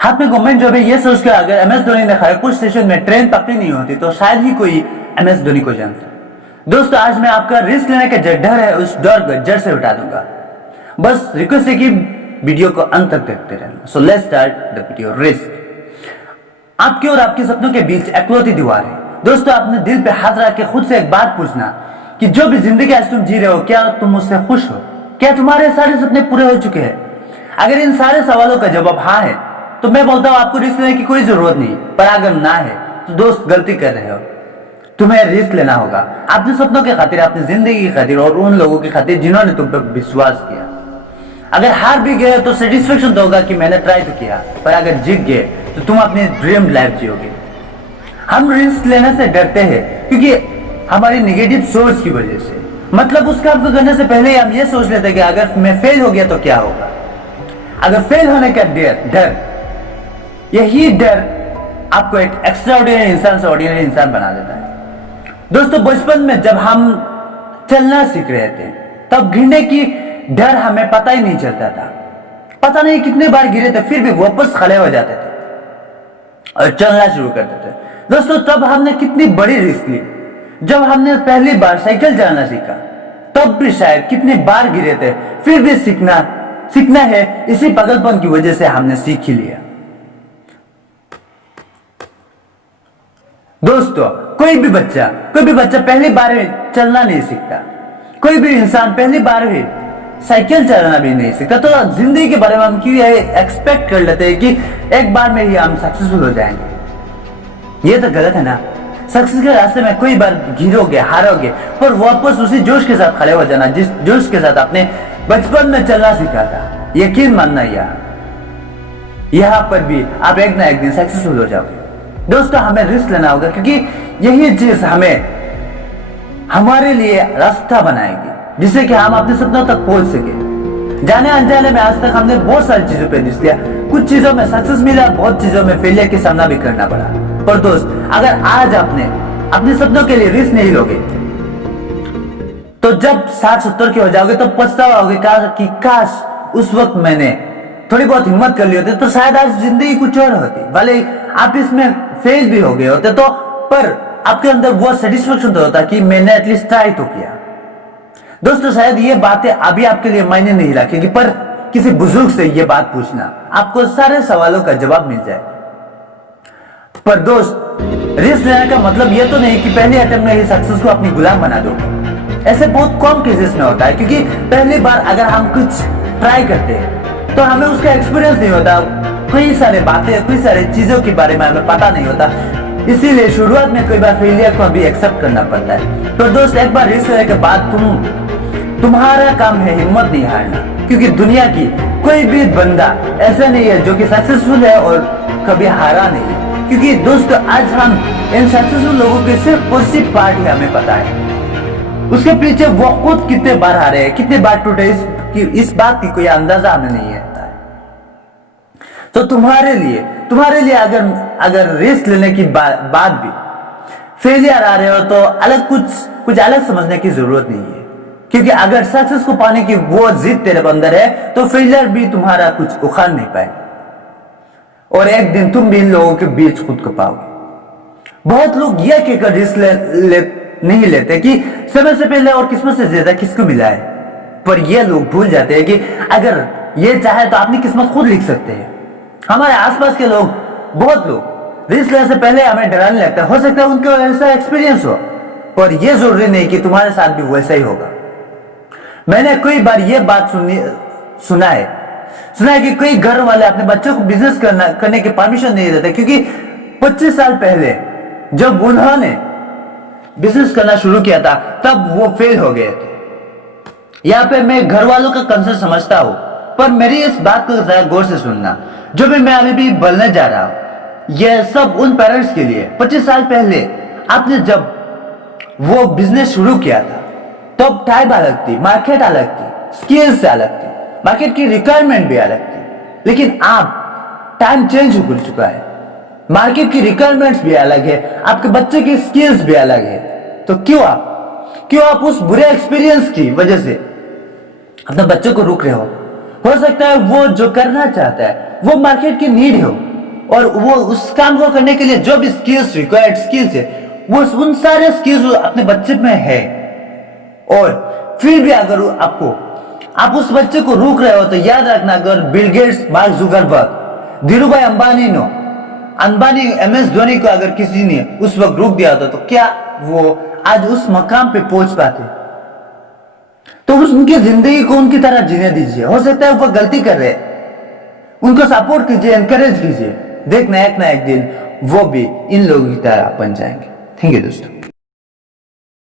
हाथ में government job है ये सोच कर अगर एमएस धोनी ने खड़गपुर स्टेशन में ट्रेन पकड़ी नहीं होती तो शायद ही कोई एमएस धोनी को जानता। दोस्तों आज मैं आपका रिस्क लेने का जो डर है उस डर को जड़ से उठा दूंगा। बस रिक्वेस्ट है कि वीडियो को अंत तक देखते रहना। So let's start the video. Risk आपके और आपके सपनों के बीच इकलौती दीवार है। दोस्तों अपने दिल पे हाथ रख के खुद से एक बात पूछना कि जो भी जिंदगी आज तुम जी रहे हो क्या तुम उससे खुश हो? क्या तुम्हारे सारे सपने पूरे हो चुके हैं? अगर इन सारे सवालों का जवाब हाँ है तो मैं बोलता हूं आपको रिस्क लेने की कोई जरूरत नहीं। पर अगर ना है तो दोस्त गलती कर रहे हो। तुम्हें रिस्क लेना होगा अपने सपनों के खातिर, अपनी जिंदगी की खातिर और उन लोगों की खातिर जिन्होंने तुम पर विश्वास किया। अगर हार भी गए तो सेटिस्फेक्शन तो होगा कि मैंने ट्राई तो किया, पर अगर जीत गए तो तुम अपनी ड्रीम लाइफ जियोगे। हम रिस्क लेने से डरते हैं क्योंकि हमारी नेगेटिव सोच की वजह से। मतलब उस काम को करने से पहले हम ये सोच लेते हैं कि अगर मैं फेल हो गया तो क्या होगा। अगर फेल होने का डर, यही डर आपको एक एक्स्ट्राऑर्डिनरी इंसान से ऑर्डिनरी इंसान बना देता है। दोस्तों बचपन में जब हम चलना सीख रहे थे तब गिरने की डर हमें पता ही नहीं चलता था। पता नहीं कितने बार गिरे थे फिर भी वापस खड़े हो जाते थे और चलना शुरू करते थे। दोस्तों तब हमने कितनी बड़ी रिस्क ली। जब हमने पहली बार साइकिल चलाना सीखा तब भी शायद कितनी बार गिरे थे फिर भी सीखना है। इसी पागलपन की वजह से हमने सीख ही लिया। दोस्तों कोई भी बच्चा पहली बार में चलना नहीं सीखता। कोई भी इंसान पहली बार भी साइकिल चलाना भी नहीं सीखता। तो जिंदगी के बारे में हम क्यों एक्सपेक्ट कर लेते हैं कि एक बार में ही हम सक्सेसफुल हो जाएंगे। ये तो गलत है ना। सक्सेस के रास्ते में कोई बार गिरोगे, हारोगे, पर वापस उसी जोश के साथ खड़े हो जाना जिस जोश के साथ आपने बचपन में चलना सीखा था। यकीन मानना यार, यहाँ पर भी आप एक ना एक दिन सक्सेसफुल हो जाओगे। दोस्तों हमें रिस्क लेना होगा क्योंकि यही चीज हमारे लिए रास्ता बनाएगी जिससे कि हम अपने सपनों तक पहुंच सके। जाने अनजाने में आज तक हमने बहुत सारी चीजों पे रिस्क लिया। कुछ चीजों में सक्सेस मिला, बहुत चीजों में फेलियर का सामना भी करना पड़ा। पर दोस्त अगर आज आपने अपने सपनों के लिए रिस्क नहीं लोगे तो जब 60-70 के हो जाओगे तो पछताओगे कि काश उस वक्त मैंने थोड़ी बहुत हिम्मत कर ली होती तो शायद आज जिंदगी कुछ और होती। भले आप इसमें फेल भी हो गए होते तो पर आपके अंदर वो सेटिस्फेक्शन तो होता कि मैंने एटलीस्ट ट्राई तो किया। दोस्तों शायद ये बातें अभी आपके लिए मायने नहीं रखेगी, पर किसी बुजुर्ग से ये बात पूछना आपको सारे सवालों का जवाब मिल जाए। पर दोस्त रिस्क लेने का मतलब ये तो नहीं कि पहले अटेम्प्ट में ही सक्सेस को अपनी गुलाम बना दो। ऐसे बहुत कम केसेस में होता है क्योंकि पहली बार अगर हम कुछ ट्राई करते हैं तो हमें उसका एक्सपीरियंस नहीं होता। कई सारे बातें, कई सारी चीजों के बारे में हमें पता नहीं होता। इसीलिए शुरुआत में कई बार फेलियर को भी एक्सेप्ट करना पड़ता है। तो दोस्त एक बार रिस्क लेने के बाद तुम्हारा काम है हिम्मत नहीं हारना, क्योंकि दुनिया की कोई भी बंदा ऐसा नहीं है जो कि सक्सेसफुल है और कभी हारा नहीं है। क्योंकि दोस्तों आज हम इन सक्सेसफुल लोगों के सिर्फ पॉजिटिव पार्ट ही हमें पता है, उसके पीछे वो खुद कितने बार हारे हैं, कितने बार टूटे, इस बात की कोई अंदाजा हमें नहीं है। तो तुम्हारे लिए अगर रिस्क लेने की बाद भी फेलियर आ रहे हो तो कुछ अलग समझने की जरूरत नहीं है। क्योंकि अगर सक्सेस को पाने की वो जिद तेरे अंदर है तो फेलियर भी तुम्हारा कुछ उखाड़ नहीं पाएगा और एक दिन तुम भी इन लोगों के बीच खुद को पाओगे। बहुत लोग यह कहकर रिस्क नहीं लेते कि समय से पहले और किस्मत से ज्यादा किसको मिला है, पर ये लोग भूल जाते हैं कि अगर ये चाहे तो अपनी किस्मत खुद लिख सकते हैं। हमारे आसपास के बहुत लोग रिस्क लेने से पहले हमें डराने लगता है। हो सकता है उनको ऐसा एक्सपीरियंस हो, पर यह जरूरी नहीं कि तुम्हारे साथ भी वैसा ही होगा। मैंने कई बार यह बात सुना है कि कई घर वाले अपने बच्चों को बिजनेस करने की परमिशन नहीं देते क्योंकि 25 साल पहले जब उन्होंने बिजनेस करना शुरू किया था तब वो फेल हो गए थे। यहाँ पे मैं घर वालों का कंसर्न समझता हूँ, पर मेरी इस बात को जरा गौर से सुनना। जो भी मैं अभी भी बोलने जा रहा हूं यह सब उन पेरेंट्स के लिए 25 साल पहले आपने जब वो बिजनेस शुरू किया था तब टाइप अलग थी, मार्केट अलग थी, स्किल्स अलग थी, मार्केट की रिक्वायरमेंट भी अलग थी। लेकिन आप टाइम चेंज हो चुका है, मार्केट की रिक्वायरमेंट्स भी अलग है, आपके बच्चे की स्किल्स भी अलग है। तो क्यों आप उस बुरे एक्सपीरियंस की वजह से अपने बच्चों को रोक रहे हो? सकता है वो जो करना चाहता है वो मार्केट की नीड हो, और वो उस काम को करने के लिए जो भी स्किल्स रिक्वायर्ड स्किल्स है वो उन सारे स्किल्स अपने बच्चे में है। और फिर भी अगर आप उस बच्चे को रोक रहे हो तो याद रखना, अगर Bill Gates, mark Zuckerberg, Dhirubhai Ambani MS Dhoni को अगर किसी ने उस वक्त रोक दिया होता तो क्या वो आज उस मकाम पे पहुंच पाते? तो उनकी जिंदगी को उनकी तरह जीने दीजिए। हो सकता है वो गलती कर रहे, उनको सपोर्ट कीजिए, एनकरेज कीजिए। देखना एक ना एक दिन वो भी इन लोगों की तरह बन जाएंगे। थैंक यू दोस्तों।